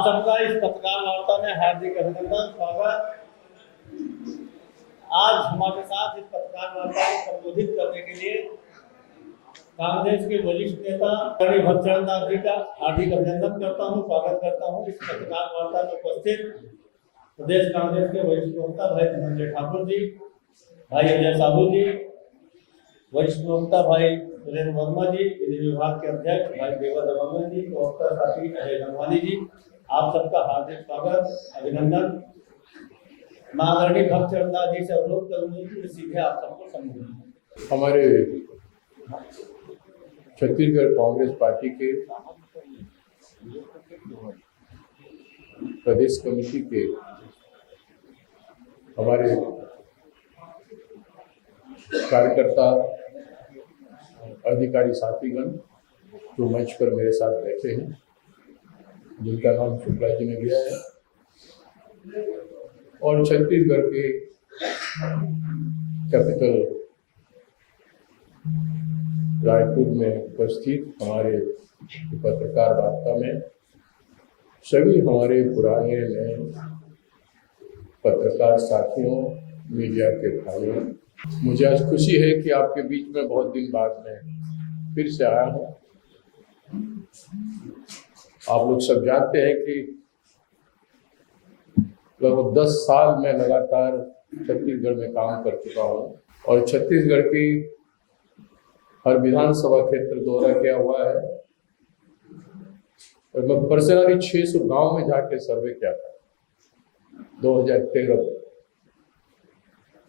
आप सबका इस पत्रकार वार्ता में हार्दिक अभिनंदन, स्वागत। आज हमारे साथ इस पत्रकार वार्ता को संबोधित करने के लिए कांग्रेस के वरिष्ठ नेता भक्तचरण दास जी का हार्दिक अभिनंदन करता हूं, स्वागत करता हूं। इस पत्रकार वार्ता में उपस्थित प्रदेश कांग्रेस के वरिष्ठ प्रवक्ता भाई धनंजय ठाकुर जी, भाई अजय साहू जी, वरिष्ठ प्रवक्ता भाई सुरेंद्र वर्मा जी, विधि विभाग के अध्यक्ष भाई देवर रमन जी, प्रवक्ता साथी अजय गंगवानी जी, आप सबका हार्दिक स्वागत, अभिनंदन। मैं आदरणीय भक्तचरण दास जी से अनुरोध करूंगी कि सीधे आप सबको संबोधित। हमारे छत्तीसगढ़ कांग्रेस पार्टी के प्रदेश कमेटी के हमारे कार्यकर्ता अधिकारी साथीगण जो मंच पर मेरे साथ बैठे हैं, जिनका नाम शुक्ला जी ने लिया है, और छत्तीसगढ़ के कैपिटल रायपुर में उपस्थित हमारे पत्रकार वार्ता में सभी हमारे पुराने नए पत्रकार साथियों, मीडिया के भाइयों, मुझे आज खुशी है कि आपके बीच में बहुत दिन बाद मैं फिर से आया हूँ। आप लोग सब जानते हैं कि लगभग 10 साल मैं लगातार छत्तीसगढ़ में काम कर चुका हूँ और छत्तीसगढ़ की हर विधानसभा क्षेत्र दौरा किया हुआ है और मैं पर्सनली 600 गांव में जाके सर्वे किया था 2013 में।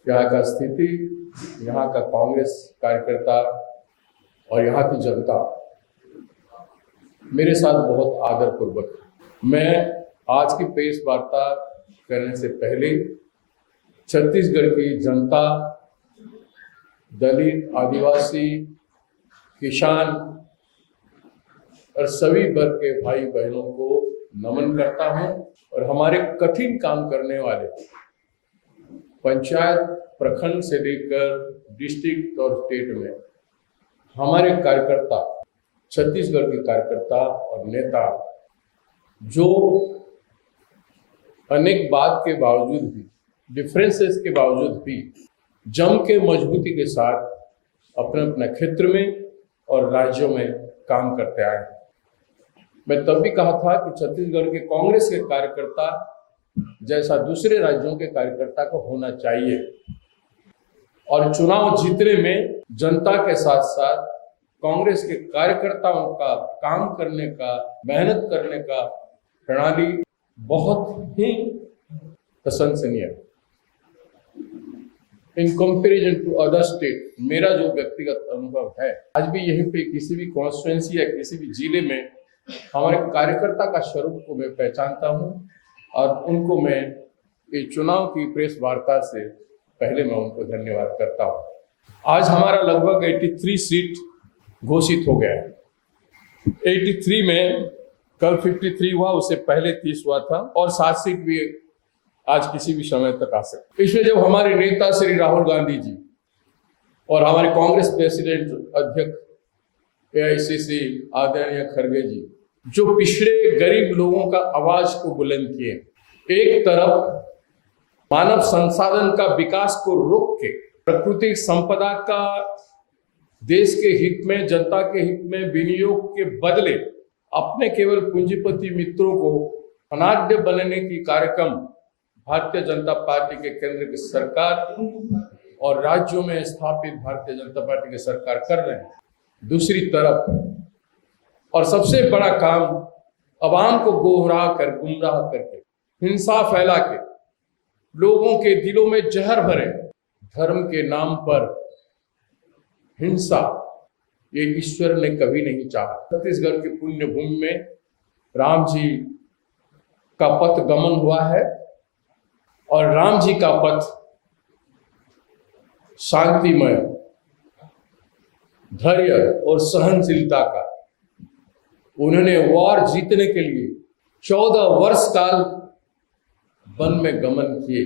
यहाँ का स्थिति, यहाँ का कांग्रेस कार्यकर्ता और यहाँ की जनता मेरे साथ बहुत आदरपूर्वक है। मैं आज की प्रेस वार्ता करने से पहले छत्तीसगढ़ की जनता, दलित, आदिवासी, किसान और सभी वर्ग के भाई बहनों को नमन करता हूँ और हमारे कठिन काम करने वाले पंचायत, प्रखंड से लेकर डिस्ट्रिक्ट और स्टेट में हमारे कार्यकर्ता, छत्तीसगढ़ के कार्यकर्ता और नेता जो अनेक बात के बावजूद भी, डिफरेंसेस के बावजूद भी जम के मजबूती के साथ अपने अपने क्षेत्र में और राज्यों में काम करते आए। मैं तब भी कहा था कि छत्तीसगढ़ के कांग्रेस के कार्यकर्ता जैसा दूसरे राज्यों के कार्यकर्ता को होना चाहिए और चुनाव जीतने में जनता के साथ साथ कांग्रेस के कार्यकर्ताओं का काम करने का, मेहनत करने का प्रणाली बहुत ही प्रशंसनीय है। In comparison to other state, मेरा जो व्यक्तिगत अनुभव है, आज भी यहीं पे किसी भी कॉन्स्टिट्यूएंसी या किसी भी जिले में हमारे कार्यकर्ता का स्वरूप को मैं पहचानता हूँ और उनको मैं इस चुनाव की प्रेस वार्ता से पहले मैं उनको धन्यवाद करता हूँ। आज हमारा लगभग 83 सीट घोषित हो गया है। 83 में कल 53 हुआ, उससे पहले 30 हुआ था और 7 सीट भी आज किसी भी समय तक आ सकते। इसमें जब हमारे नेता श्री राहुल गांधी जी और हमारे कांग्रेस प्रेसिडेंट अध्यक्ष AICC आदरणीय खड़गे जी जो पिछड़े गरीब लोगों का आवाज को बुलंद किए, एक तरफ मानव संसाधन का विकास को रोक के प्राकृतिक संपदा का देश के हित में, जनता के हित में विनियोग के बदले अपने केवल पूंजीपति मित्रों को धनाढ्य बनने की कार्यक्रम भारतीय जनता पार्टी के केंद्र की सरकार और राज्यों में स्थापित भारतीय जनता पार्टी की सरकार कर रहे हैं। दूसरी तरफ और सबसे बड़ा काम, अवाम को गुमराह करके, हिंसा फैला के, लोगों के दिलों में जहर भरे, धर्म के नाम पर हिंसा, ये ईश्वर ने कभी नहीं चाहा। छत्तीसगढ़ की पुण्य भूमि में राम जी का पथ गमन हुआ है और राम जी का पथ शांतिमय, धैर्य और सहनशीलता का। उन्होंने वॉर जीतने के लिए 14 वर्ष काल वन में गमन किए,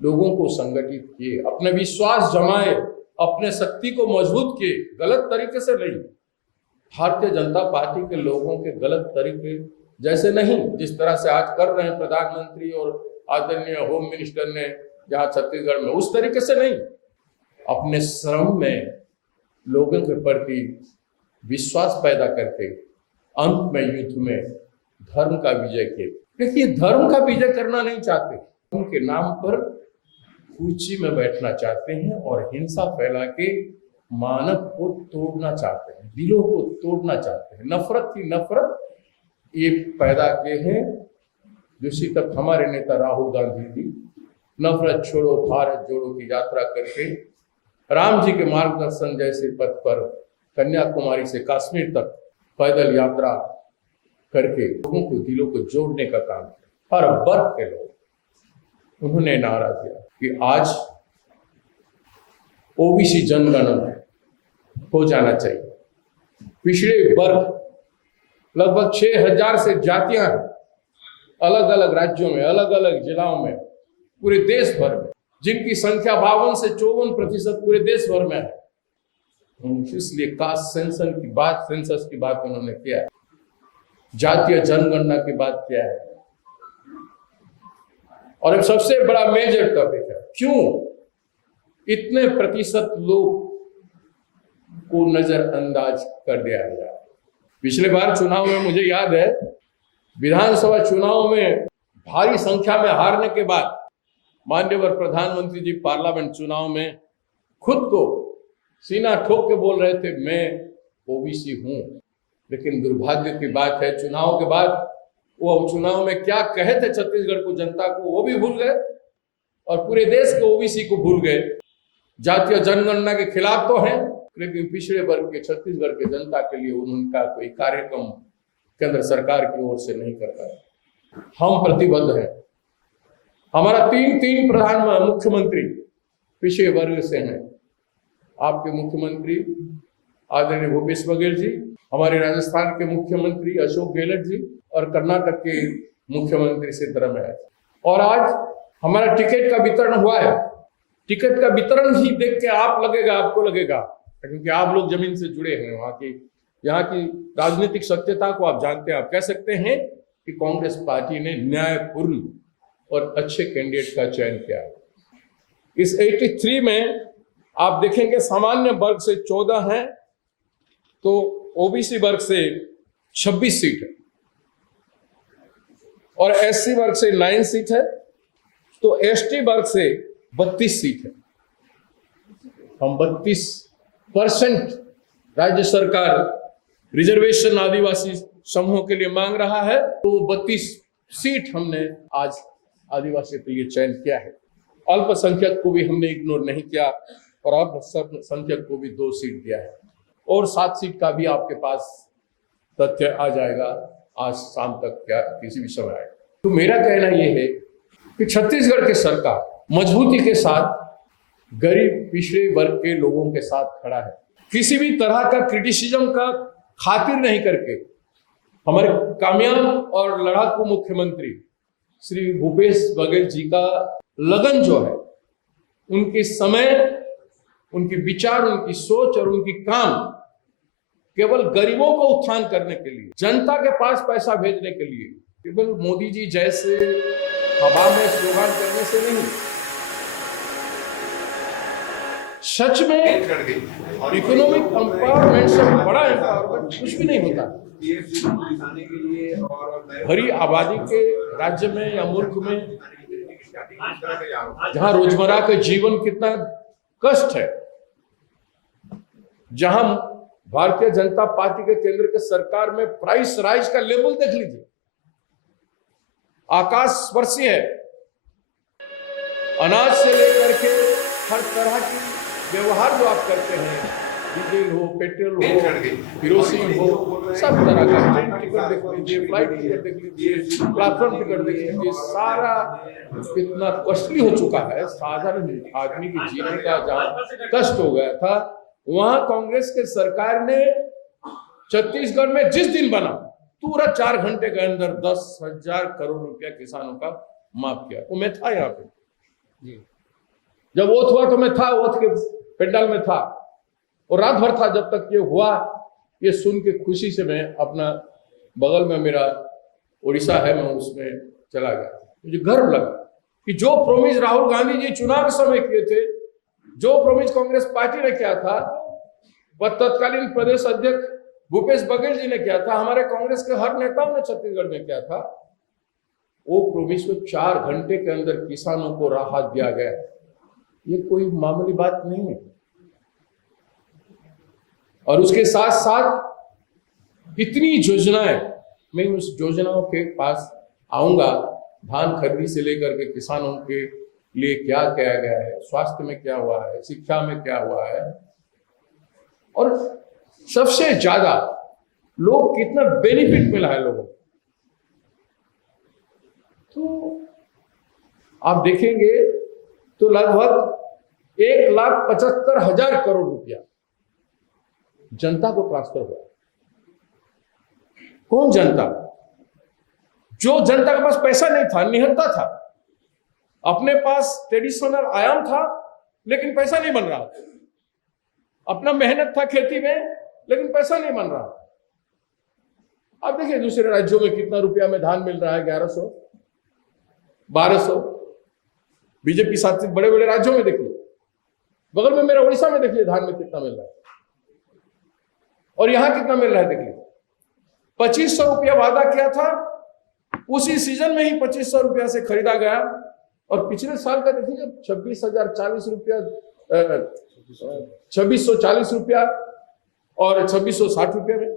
लोगों को संगठित किए, अपने विश्वास जमाए, अपने शक्ति को मजबूत किए, गलत तरीके से नहीं। भारतीय जनता पार्टी के लोगों के गलत तरीके जैसे नहीं, जिस तरह से आज कर रहे हैं प्रधानमंत्री और आदरणीय होम मिनिस्टर ने यहाँ छत्तीसगढ़ में, उस तरीके से नहीं। अपने श्रम में लोगों के प्रति विश्वास पैदा करके अंत में युद्ध में धर्म का विजय किए। देखिए, धर्म का विजय करना नहीं चाहते, उनके नाम पर कुर्सी में बैठना चाहते हैं और हिंसा फैला के मानव को तोड़ना चाहते हैं, दिलों को तोड़ना चाहते हैं, नफरत की नफरत ये पैदा किए हैं। दूसरी तरफ हमारे नेता राहुल गांधी जी नफरत छोड़ो भारत जोड़ो की यात्रा करके राम जी के मार्गदर्शन जैसे पथ पर कन्याकुमारी से कश्मीर तक पैदल यात्रा करके लोगों को दिलों को जोड़ने का काम किया। हर वर्ग के लोग उन्होंने नारा दिया कि आज ओबीसी जनगणना हो जाना चाहिए। पिछड़े वर्ग लगभग 6000 से जातियां हैं, अलग अलग राज्यों में, अलग अलग जिलाओं में, पूरे देश भर में, जिनकी संख्या 52 से 54% पूरे देश भर में है। इसलिए कास्ट सेंसस की बात उन्होंने किया है, जातीय जनगणना की बात किया है। और एक सबसे बड़ा मेजर टॉपिक है, क्यों इतने प्रतिशत लोग को नजरअंदाज कर दिया गया। पिछले बार चुनाव में मुझे याद है, विधानसभा चुनाव में भारी संख्या में हारने के बाद माननीय प्रधानमंत्री जी पार्लियामेंट चुनाव में खुद को सीना ठोक के बोल रहे थे, मैं ओबीसी हूं। लेकिन दुर्भाग्य की बात है, चुनाव के बाद वो चुनाव में क्या कहे थे छत्तीसगढ़ को, जनता को, वो भी भूल गए और पूरे देश के ओबीसी को भूल गए। जातीय जनगणना के खिलाफ तो हैं, लेकिन पिछड़े वर्ग के छत्तीसगढ़ के जनता के लिए उनका कोई कार्यक्रम केंद्र सरकार की ओर से नहीं करता है। हम प्रतिबद्ध हैं। हमारा तीन मुख्यमंत्री पिछड़े वर्ग से हैं। आपके मुख्यमंत्री आदरणीय भूपेश बघेल जी, हमारे राजस्थान के मुख्यमंत्री अशोक गहलोत जी और कर्नाटक के मुख्यमंत्री सिद्धरामैया। और आज हमारा टिकट का वितरण हुआ है। टिकट का वितरण ही देख के आपको लगेगा, क्योंकि आप लोग जमीन से जुड़े हैं, यहाँ की राजनीतिक सत्यता को आप जानते हैं। आप कह सकते हैं कि कांग्रेस पार्टी ने न्यायपूर्ण और अच्छे कैंडिडेट का चयन किया है। इस 83 में आप देखेंगे सामान्य वर्ग से 14 हैं, तो ओबीसी वर्ग से 26 सीट है और एससी वर्ग से 9 सीट है, तो एसटी वर्ग से 32 सीट है। हम 32% राज्य सरकार रिजर्वेशन आदिवासी समूहों के लिए मांग रहा है, तो 32 सीट हमने आज आदिवासी के लिए चयन किया है। अल्पसंख्यक को भी हमने इग्नोर नहीं किया और अल्पसंख्यक को भी 2 सीट दिया है और 7 सीट का भी आपके पास तथ्य आ जाएगा आज शाम तक, क्या किसी भी समय आएगा। तो मेरा कहना यह है कि छत्तीसगढ़ की सरकार मजबूती के साथ गरीब पिछड़े वर्ग के लोगों के साथ खड़ा है। किसी भी तरह का क्रिटिसिज्म का खातिर नहीं करके हमारे कामयाब और लड़ाकू मुख्यमंत्री श्री भूपेश बघेल जी का लगन जो है, उनके समय, उनके विचार, उनकी सोच और उनकी काम केवल गरीबों को उत्थान करने के लिए, जनता के पास पैसा भेजने के लिए, केवल मोदी जी जैसे हवा में स्लोगान करने से नहीं, सच में इकोनॉमिक एम्पावरमेंट से बड़ा एम्पावरमेंट कुछ भी नहीं होता। भरी आबादी के राज्य में या मुल्क में, जहां रोजमर्रा के जीवन कितना कष्ट है, जहां भारतीय जनता पार्टी के केंद्र के सरकार में प्राइस राइज का लेवल देख लीजिए, आकाश स्पर्शी है। अनाज से लेकर के हर तरह की व्यवहार जो आप करते हैं, डीजल हो, पेट्रोल हो, केरोसिन हो, सब तरह का, ट्रेन टिकट देख लीजिए, फ्लाइट टिकट देख लीजिए, प्लेटफॉर्म टिकट देख लीजिए, सारा कितना कॉस्टली हो चुका है। साधारण आदमी के जीने का जहाँ कष्ट हो गया था, वहां कांग्रेस के सरकार ने छत्तीसगढ़ में जिस दिन बना, पूरा 4 घंटे के अंदर 10,000 करोड़ रुपया किसानों का माफ किया। तो मैं था यहाँ पे, जब ओथ हुआ तो मैं था, ओथ के पंडाल में था और रात भर था जब तक ये हुआ। ये सुन के खुशी से मैं अपना बगल में मेरा उड़ीसा है, मैं उसमें चला गया। मुझे गर्व लगा कि जो प्रोमिस राहुल गांधी जी चुनाव के समय किए थे, जो प्रोमिस कांग्रेस पार्टी ने किया था, वह तत्कालीन प्रदेश अध्यक्ष भूपेश बघेल जी ने किया था, हमारे कांग्रेस के हर नेताओं ने छत्तीसगढ़ में किया था, वो प्रोमिस को 4 घंटे के अंदर किसानों को राहत दिया गया। ये कोई मामूली बात नहीं है। और उसके साथ साथ इतनी योजनाएं, मैं उस योजनाओं के पास आऊंगा। धान खरीदी से लेकर के किसानों के लिए क्या किया गया है, स्वास्थ्य में क्या हुआ है, शिक्षा में क्या हुआ है, और सबसे ज्यादा लोग कितना बेनिफिट मिला है लोगों को। तो आप देखेंगे तो लगभग 1,75,000 करोड़ रुपया जनता को ट्रांसफर हुआ। कौन जनता? जो जनता के पास पैसा नहीं था, निहत्था था, अपने पास ट्रेडिशनल आयाम था लेकिन पैसा नहीं बन रहा, अपना मेहनत था खेती में लेकिन पैसा नहीं बन रहा। आप देखिए दूसरे राज्यों में कितना रुपया में धान मिल रहा है, 1100, 1200। बीजेपी शासित बड़े बड़े राज्यों में देखिए, बगल में मेरा उड़ीसा में देखिए धान में कितना मिल रहा है, और यहां कितना मिल रहा है देखिए। 2500 रुपया वादा किया था, उसी सीजन में ही 2500 रुपया से खरीदा गया। और पिछले साल का देखिए 26,040 रुपया, 2640 रुपया और 2660 रुपया में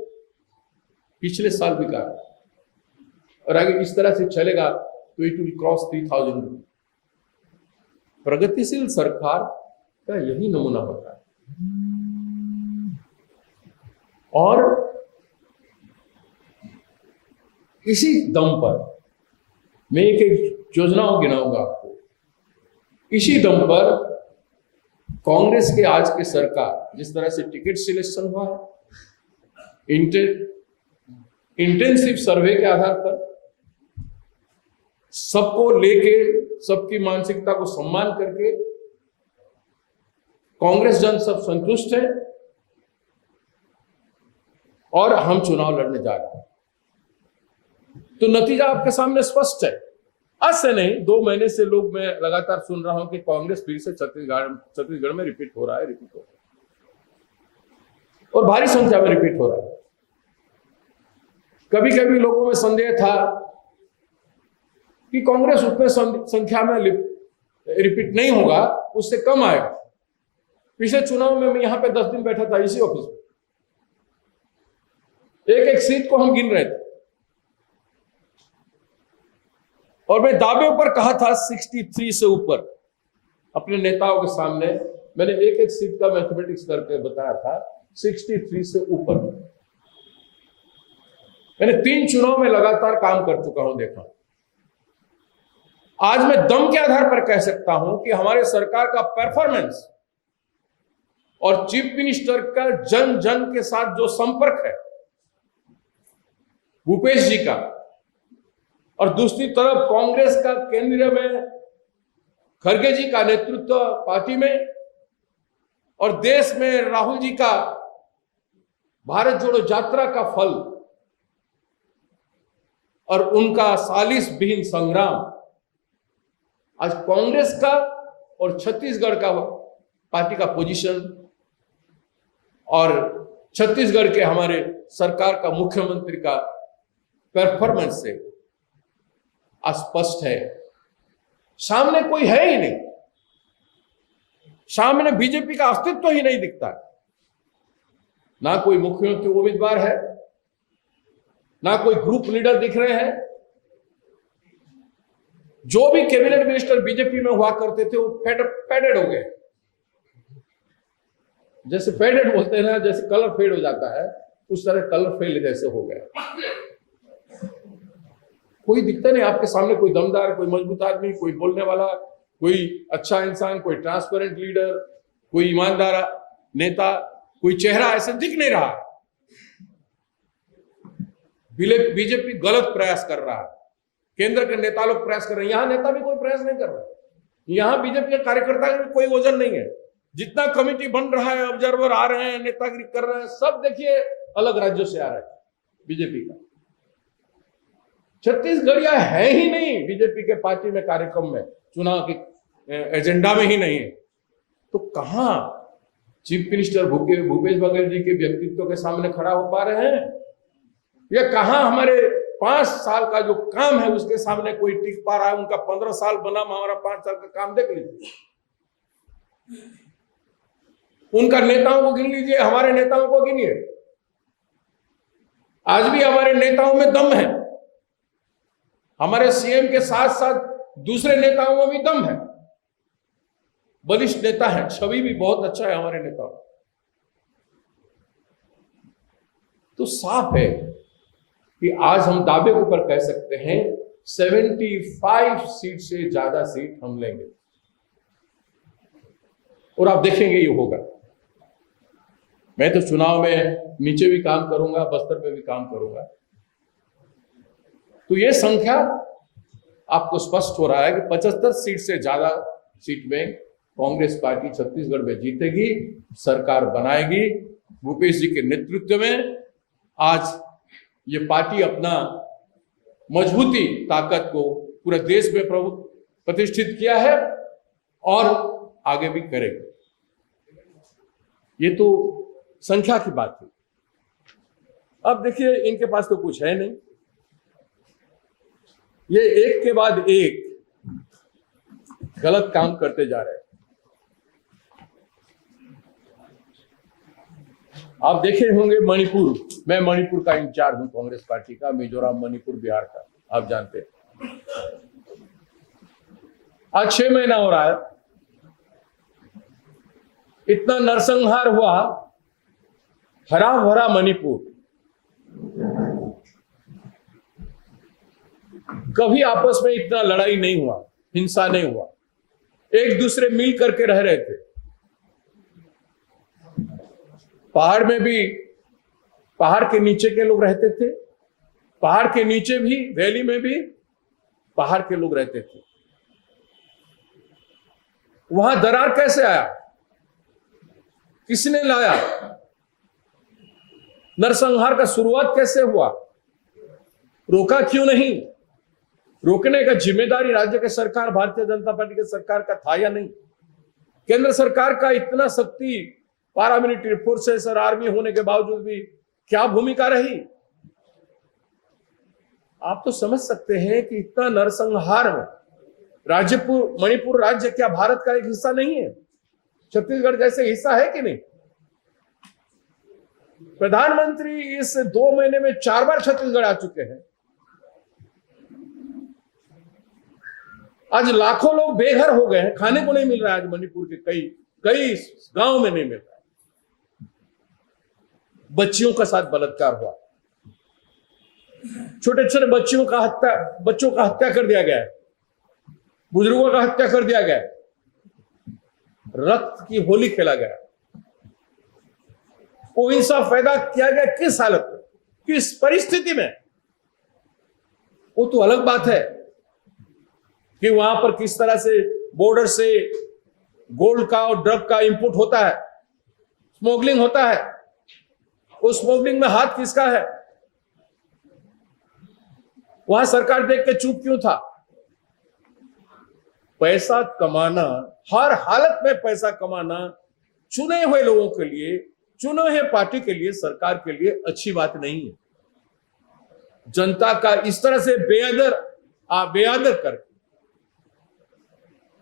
पिछले साल बिका। और आगे इस तरह से चलेगा तो इट विल क्रॉस 3,000 रुपये। प्रगतिशील सरकार का यही नमूना होता है। और इसी दम पर मैं एक योजनाओं गिनाऊंगा आपको। इसी दम पर कांग्रेस के आज के सरकार जिस तरह से टिकट सिलेक्शन हुआ है, इंटेंसिव सर्वे के आधार पर सबको लेके, सबकी मानसिकता को सम्मान करके कांग्रेस जन सब संतुष्ट है और हम चुनाव लड़ने जा रहे हैं। तो नतीजा आपके सामने स्पष्ट है। आज से नहीं, 2 महीने से लोग, मैं लगातार सुन रहा हूं कि कांग्रेस फिर से छत्तीसगढ़ में रिपीट हो रहा है, और भारी संख्या में रिपीट हो रहा है। कभी कभी लोगों में संदेह था कि कांग्रेस उतने संख्या में रिपीट नहीं होगा, उससे कम आएगा। पिछले चुनाव में मैं यहां पे 10 दिन बैठा था इसी ऑफिस में, एक एक सीट को हम गिन रहे थे और मैं दावे पर कहा था 63 से ऊपर। अपने नेताओं के सामने मैंने एक एक सीट का मैथमेटिक्स करके बताया था, 63 से ऊपर। मैंने 3 चुनाव में लगातार काम कर चुका हूं, देखा। आज मैं दम के आधार पर कह सकता हूं कि हमारे सरकार का परफॉर्मेंस और चीफ मिनिस्टर का जन जन के साथ जो संपर्क है भूपेश जी का, और दूसरी तरफ कांग्रेस का केंद्र में खड़गे जी का नेतृत्व पार्टी में, और देश में राहुल जी का भारत जोड़ो यात्रा का फल और उनका सालिस विहीन संग्राम, आज कांग्रेस का और छत्तीसगढ़ का पार्टी का पोजीशन और छत्तीसगढ़ के हमारे सरकार का मुख्यमंत्री का परफॉर्मेंस से स्पष्ट है। सामने कोई है ही नहीं, सामने बीजेपी का अस्तित्व ही नहीं दिखता है। ना कोई मुख्यमंत्री उम्मीदवार है, ना कोई ग्रुप लीडर दिख रहे हैं। जो भी कैबिनेट मिनिस्टर बीजेपी में हुआ करते थे वो फेडेड हो गए। जैसे फेडेड बोलते हैं ना, जैसे कलर फेड हो जाता है, उस तरह कलर फेड जैसे हो गया। कोई दिखता नहीं आपके सामने, कोई दमदार, कोई मजबूत आदमी, कोई बोलने वाला, कोई अच्छा इंसान, कोई ट्रांसपेरेंट लीडर, कोई ईमानदार नेता, कोई चेहरा ऐसे दिख नहीं रहा। बीजेपी गलत प्रयास कर रहा है, केंद्र के नेता लोग प्रयास कर रहे हैं। यहां नेता भी कोई प्रयास नहीं कर रहा है। यहां बीजेपी के कार्यकर्ता का कोई वजन नहीं है। जितना कमेटी बन रहा है, ऑब्जर्वर आ रहे हैं, नेतागिरी कर रहे हैं, सब देखिए अलग राज्यों से आ रहे हैं बीजेपी का। छत्तीसगढ़िया है ही नहीं बीजेपी के पार्टी में, कार्यक्रम में, चुनाव के एजेंडा में ही नहीं है। तो कहां चीफ मिनिस्टर भूपेश बघेल जी के व्यक्तित्व के सामने खड़ा हो पा रहे हैं, या कहां हमारे 5 साल का जो काम है उसके सामने कोई टिक पा रहा है। उनका 15 साल बना, हमारा 5 साल का काम देख लीजिए। उनका नेताओं को गिन लीजिए, हमारे नेताओं को गिनिए। आज भी हमारे नेताओं में दम है, हमारे सीएम के साथ साथ दूसरे नेताओं में भी दम है, वरिष्ठ नेता है, छवि भी बहुत अच्छा है हमारे नेताओं। तो साफ है कि आज हम दावे के ऊपर कह सकते हैं 75 सीट से ज्यादा सीट हम लेंगे, और आप देखेंगे ये होगा। मैं तो चुनाव में नीचे भी काम करूंगा, बस्तर में भी काम करूंगा। तो ये संख्या आपको स्पष्ट हो रहा है कि 75 सीट से ज्यादा सीट में कांग्रेस पार्टी छत्तीसगढ़ में जीतेगी, सरकार बनाएगी। भूपेश जी के नेतृत्व में आज ये पार्टी अपना मजबूती, ताकत को पूरे देश में प्रतिष्ठित किया है और आगे भी करेगी। ये तो संख्या की बात है। अब देखिए, इनके पास तो कुछ है नहीं, ये एक के बाद एक गलत काम करते जा रहे हैं। आप देखे होंगे मणिपुर, मैं मणिपुर का इंचार्ज हूं कांग्रेस पार्टी का, मिजोरम, मणिपुर, बिहार का, आप जानते हैं। आज 6 महीना हो रहा है, इतना नरसंहार हुआ, हरा भरा मणिपुर, कभी आपस में इतना लड़ाई नहीं हुआ, हिंसा नहीं हुआ, एक दूसरे मिल करके रह रहे थे। पहाड़ में भी पहाड़ के नीचे के लोग रहते थे, पहाड़ के नीचे भी, वैली में भी पहाड़ के लोग रहते थे। वहां दरार कैसे आया, किसने लाया, नरसंहार का शुरुआत कैसे हुआ, रोका क्यों नहीं? रोकने का जिम्मेदारी राज्य के सरकार, भारतीय जनता पार्टी के सरकार का था या नहीं? केंद्र सरकार का इतना शक्ति, पैरामिलिट्री फोर्सेस और आर्मी होने के बावजूद भी क्या भूमिका रही? आप तो समझ सकते हैं कि इतना नरसंहार में मणिपुर राज्य क्या भारत का एक हिस्सा नहीं है? छत्तीसगढ़ जैसे हिस्सा है कि नहीं? प्रधानमंत्री इस 2 महीने में 4 बार छत्तीसगढ़ आ चुके हैं। आज लाखों लोग बेघर हो गए हैं, खाने को नहीं मिल रहा है। आज मणिपुर के कई गांव में नहीं मिल रहा है। बच्चियों का साथ बलात्कार हुआ, छोटे छोटे बच्चों का हत्या कर दिया गया है, बुजुर्गों का हत्या कर दिया गया है, रक्त की होली खेला गया। वो इंसाफ पैदा किया गया किस हालत में, किस परिस्थिति में? वो तो अलग बात है कि वहां पर किस तरह से बॉर्डर से गोल्ड का और ड्रग का इंपोर्ट होता है, स्मगलिंग होता है। उस स्मगलिंग में हाथ किसका है? वहां सरकार देख के चुप क्यों था? पैसा कमाना, हर हालत में पैसा कमाना चुने हुए लोगों के लिए, चुने हुए पार्टी के लिए, सरकार के लिए अच्छी बात नहीं है। जनता का इस तरह से बेआदर कर,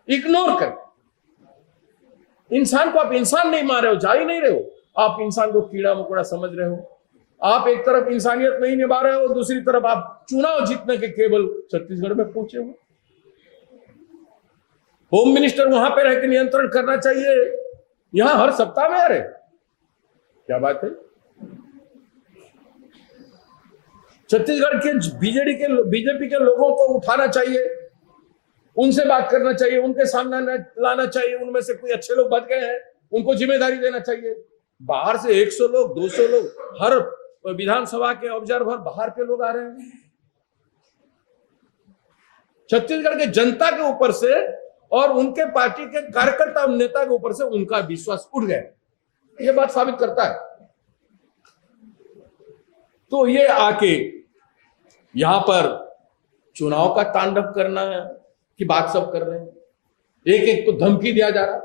इग्नोर कर, इंसान को आप इंसान नहीं मार रहे हो, जा ही नहीं रहे हो, आप इंसान को कीड़ा मकोड़ा समझ रहे हो। आप एक तरफ इंसानियत नहीं निभा रहे हो, दूसरी तरफ आप चुनाव जीतने के केवल छत्तीसगढ़ में पहुंचे हो। होम मिनिस्टर वहां पे रहकर नियंत्रण करना चाहिए, यहां हर सप्ताह में आ रहे, क्या बात है? छत्तीसगढ़ के बीजेपी के लोगों को उठाना चाहिए, उनसे बात करना चाहिए, उनके सामने लाना चाहिए। उनमें से कोई अच्छे लोग बच गए हैं, उनको जिम्मेदारी देना चाहिए। बाहर से 100 लोग, 200 लोग, हर विधानसभा के ऑब्जर्वर बाहर के लोग आ रहे हैं। छत्तीसगढ़ के जनता के ऊपर से और उनके पार्टी के कार्यकर्ता और नेता के ऊपर से उनका विश्वास उठ गया, ये बात साबित करता है। तो ये आके यहां पर चुनाव का तांडव करना की बात सब कर रहे हैं। एक एक को धमकी दिया जा रहा।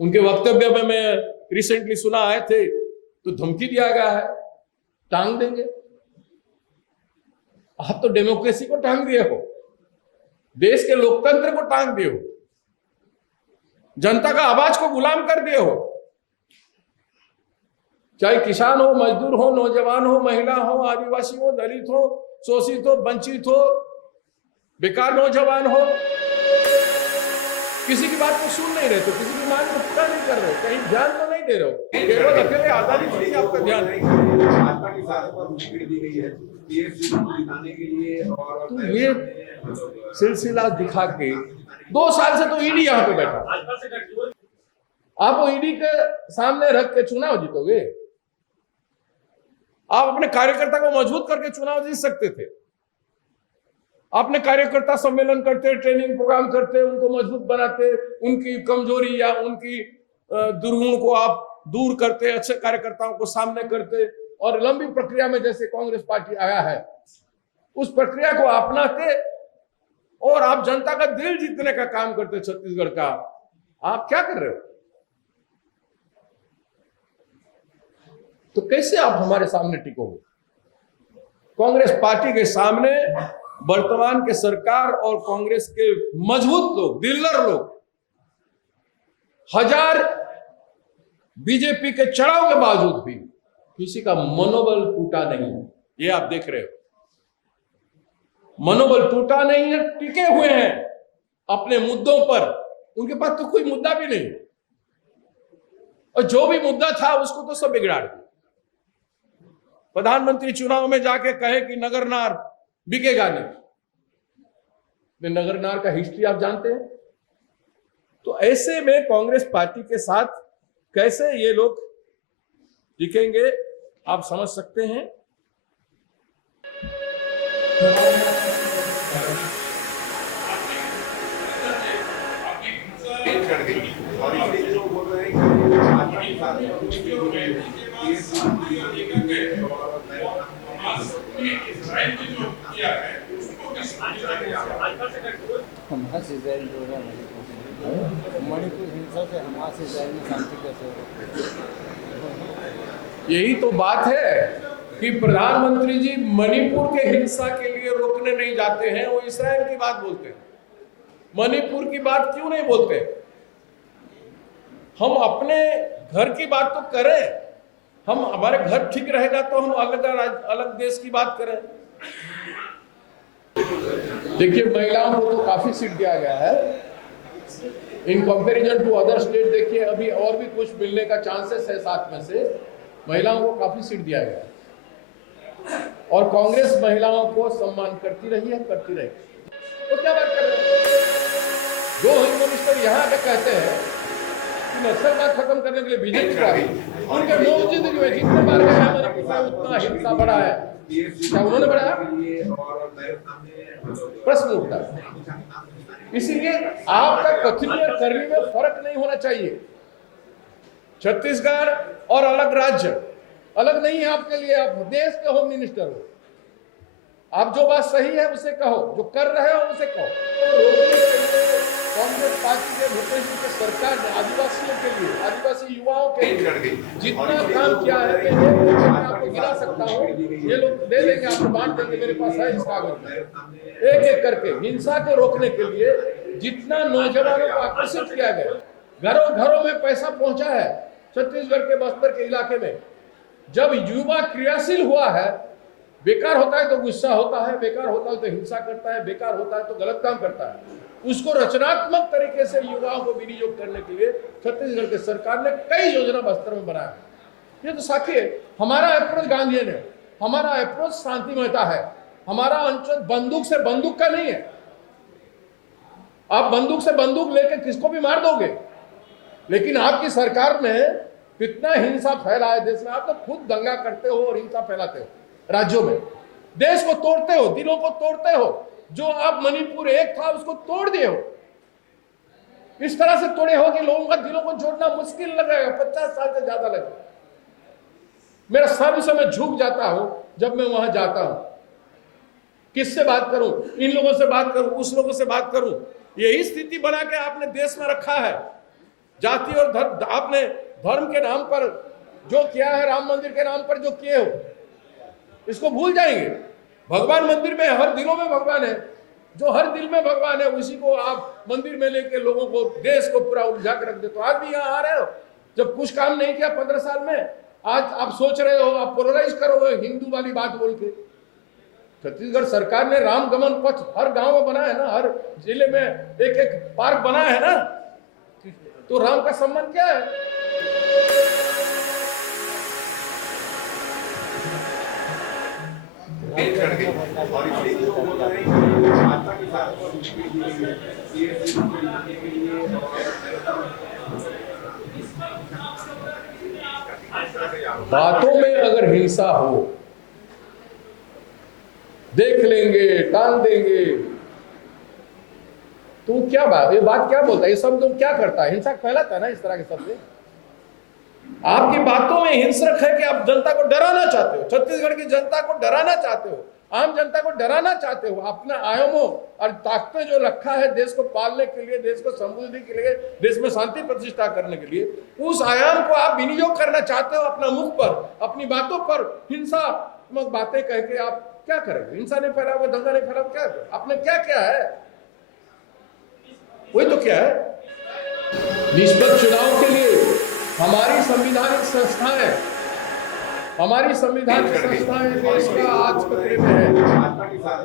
उनके वक्तव्य में मैं रिसेंटली सुना आए थे तो धमकी दिया गया है, टांग देंगे। आप तो डेमोक्रेसी को टांग दिए हो, देश के लोकतंत्र को टांग दिए हो, जनता का आवाज को गुलाम कर दिए हो। चाहे किसान हो, मजदूर हो, नौजवान हो, महिला हो, आदिवासी हो, दलित हो, शोषित हो, वंचित हो, बेकार नौजवान हो, किसी की बात को सुन नहीं रहे, तो किसी की मांग को पूरा नहीं कर रहे, कहीं ध्यान तो नहीं दे रहे हो, केवल अकेले आजादी पर ही आपका ध्यान है। भाजपा की साथ पर मुश्किल दी गई है पीएससी को दिखाने के लिए, और तो ये सिलसिला दिखा के 2 साल से तो ईडी यहाँ पे बैठा। आप वो ईडी के सामने रख के चुनाव जीतोगे? आप अपने कार्यकर्ता को मजबूत करके चुनाव जीत सकते थे। आपने कार्यकर्ता सम्मेलन करते, ट्रेनिंग प्रोग्राम करते, उनको मजबूत बनाते, उनकी कमजोरी या उनकी दुर्गुण को आप दूर करते, अच्छे कार्यकर्ताओं को सामने करते, और लंबी प्रक्रिया में जैसे कांग्रेस पार्टी आया है उस प्रक्रिया को अपनाते और आप जनता का दिल जीतने का काम करते छत्तीसगढ़ का। आप क्या कर रहे हो? तो कैसे आप हमारे सामने टिकोगे? कांग्रेस पार्टी के सामने वर्तमान के सरकार और कांग्रेस के मजबूत लोग, दिलदार लोग, 1000 बीजेपी के चढ़ाव के बावजूद भी किसी का मनोबल टूटा नहीं है। ये आप देख रहे हो, मनोबल टूटा नहीं है, टिके हुए हैं अपने मुद्दों पर। उनके पास तो कोई मुद्दा भी नहीं, और जो भी मुद्दा था उसको तो सब बिगाड़ दिया। प्रधानमंत्री चुनाव में जाके कहे कि नगरनार बिकेगा नहीं। नगरनार का हिस्ट्री आप जानते हैं। तो ऐसे में कांग्रेस पार्टी के साथ कैसे ये लोग टिकेंगे आप समझ सकते हैं। और इसलिए जो बोल रहे हैं कि भाजपा की साथ में मुश्किल हो गई है पीएससी हमास इजराइल जो है मणिपुर हिंसा से हमास इजराइल में शांति कैसे हो? यही तो बात है कि प्रधानमंत्री जी मणिपुर के हिंसा के लिए रोकने नहीं जाते हैं, वो इस्राएल की बात बोलते हैं। मणिपुर की बात क्यों नहीं बोलते? हम अपने घर की बात तो करें। हम हमारे घर ठीक रहेगा तो हम अलग देश की बात करें। देखिए, महिलाओं को तो काफी सीट दिया गया है in comparison to other state. देखिए, अभी और भी कुछ मिलने का चांसेस है। 7 में से महिलाओं को काफी सीट दिया गया है, और कांग्रेस महिलाओं को सम्मान करती रही है, करती रहेगी। तो क्या बात कर रहे हैं? जो होम मिनिस्टर यहाँ आके कहते हैं कि नक्सलवाद खत्म करने के लिए बीजेपी को आई, उनके मौजूदगी में जितने बार गए हमारे किसान उतना हिंसा बढ़ा है। क्या उन्होंने बढ़ाया? प्रश्न उठता है। इसीलिए आपका कथनीय करने में फर्क नहीं होना चाहिए। छत्तीसगढ़ और अलग राज्य अलग नहीं है आपके लिए। आप देश के होम मिनिस्टर हो, आप जो बात सही है उसे कहो, जो कर रहे हो उसे कहो। कांग्रेस पार्टी के भूपेश जी की सरकार ने आदिवासियों के लिए, आदिवासी युवाओं के लिए जितना काम किया है, मैं आपको गिरा सकता हूँ। ये लोग दे देंगे, आपको बांट देंगे, मेरे पास है इस कागज में। एक एक करके हिंसा को रोकने के लिए जितना नौजवानों को आकर्षित किया गया, घरों घरों में पैसा पहुंचा है। छत्तीसगढ़ के बस्तर के इलाके में जब युवा क्रियाशील हुआ है, बेकार होता है तो गुस्सा होता है, बेकार होता है तो हिंसा करता है, बेकार होता है तो गलत काम करता है। उसको रचनात्मक तरीके से युवाओं को विनियोग करने के लिए छत्तीसगढ़ की सरकार ने कई योजना बस्तर में बनाया है। ये तो साथी है। हमारा अप्रोच गांधीयन है, हमारा अप्रोच शांतिमयता है। हमारा अंचल बंदूक से बंदूक का नहीं है। आप बंदूक से बंदूक लेकर किसको भी मार दोगे, लेकिन आपकी सरकार ने कितना हिंसा फैला है देश में। आप तो खुद दंगा करते हो और हिंसा फैलाते हो राज्यों में, देश को तोड़ते हो, दिलों को तोड़ते हो। जो आप मणिपुर एक था उसको तोड़ दिए हो, इस तरह से तोड़े हो कि लोगों का दिलों को जोड़ना मुश्किल लगेगा, 50 साल से ज्यादा लगेगा। मेरा सर्व से मैं झुक जाता हूं जब मैं वहां जाता हूं। किससे बात करूं? इन लोगों से बात करूं, उस लोगों से बात करूं? यही स्थिति बना के आपने देश में रखा है। जाति और धर्म, आपने धर्म के नाम पर जो किया है, राम मंदिर के नाम पर जो किए हो, इसको भूल जाएंगे। भगवान मंदिर में, हर दिलों में भगवान है। जो हर दिल में भगवान है उसी को आप मंदिर में लेके लोगों को, देश को पूरा उलझा के रख दे। तो आज भी यहाँ आ रहे हो, जब कुछ काम नहीं किया 15 साल में, आज आप सोच रहे हो आप पोलराइज करोगे हिंदू वाली बात बोल के। छत्तीसगढ़ सरकार ने राम गमन पथ हर गांव में बना है ना, हर जिले में एक एक पार्क बना है ना, तो राम का सम्मान क्या है? चढ़ गई और इसलिए जो बोल रहे हैं कि भाजपा के साथ बातों में अगर हिंसा हो, देख लेंगे, टाल देंगे, तो क्या बात, ये बात क्या बोलता है? ये शब्द क्या करता है? हिंसा फैलाता है ना इस तरह के शब्द। आपकी बातों में हिंसक है कि आप जनता को डराना चाहते हो, छत्तीसगढ़ की जनता को डराना चाहते हो, आम जनता को डराना चाहते हो। अपना आयामों और ताकतें जो रखा है देश को पालने के लिए, देश को समृद्धि के लिए, देश में शांति प्रतिष्ठा करने के लिए, उस आयाम को आप विनियोग करना चाहते हो। अपना मुख पर, अपनी बातों पर हिंसात्मक बातें कह के आप क्या करेंगे? हिंसा नहीं फैलाओगे, दंगा नहीं फैलाओगे, क्या करें? आपने क्या क्या है? वही तो क्या है? निष्पक्ष चुनाव के लिए हमारी संविधानिक संस्थाएं, हमारी संविधानिक संस्थाएं देश का आज खतरे में है। भाजपा के साथ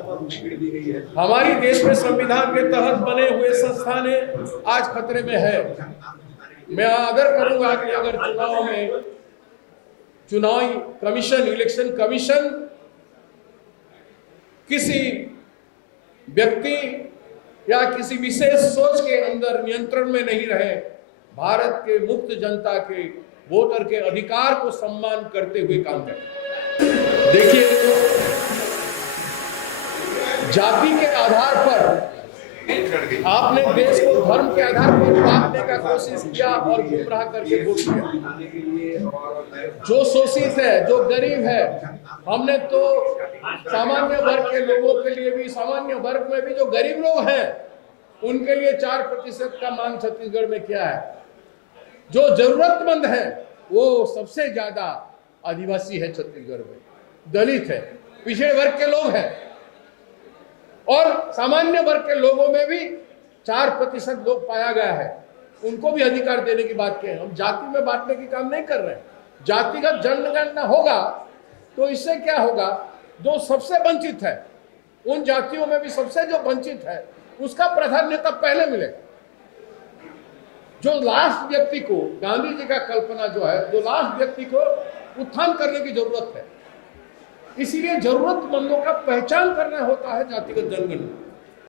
दी गई है। हमारी देश में संविधान के तहत बने हुए संस्थानें आज खतरे में है। मैं आग्रह करूंगा कि अगर चुनाव में चुनावी कमीशन, इलेक्शन कमीशन किसी व्यक्ति या किसी विशेष सोच के अंदर नियंत्रण में नहीं रहे, भारत के मुक्त जनता के वोटर के अधिकार को सम्मान करते हुए काम करें। देखिए, जाति के आधार पर आपने देश को धर्म के आधार पर बांटने का कोशिश किया और गुमराह करके वोट किया। जो शोषित है, जो गरीब है, हमने तो सामान्य वर्ग के लोगों के लिए भी, सामान्य वर्ग में भी जो गरीब लोग हैं उनके लिए 4% का मांग छत्तीसगढ़ में किया है। जो जरूरतमंद है वो सबसे ज्यादा आदिवासी है छत्तीसगढ़ में, दलित है, पिछड़े वर्ग के लोग हैं, और सामान्य वर्ग के लोगों में भी 4% लोग पाया गया है। उनको भी अधिकार देने की बात की है। हम जाति में बांटने की काम नहीं कर रहे हैं। जातिगत जनगणना होगा तो इससे क्या होगा? जो सबसे वंचित है, उन जातियों में भी सबसे जो वंचित है उसका प्राधान्यता पहले मिलेगा। जो लास्ट व्यक्ति को, गांधी जी का कल्पना जो है, जो लास्ट व्यक्ति को उत्थान करने की जरूरत है, इसीलिए जरूरतमंदों का पहचान करना होता है जातिगत जनगणना।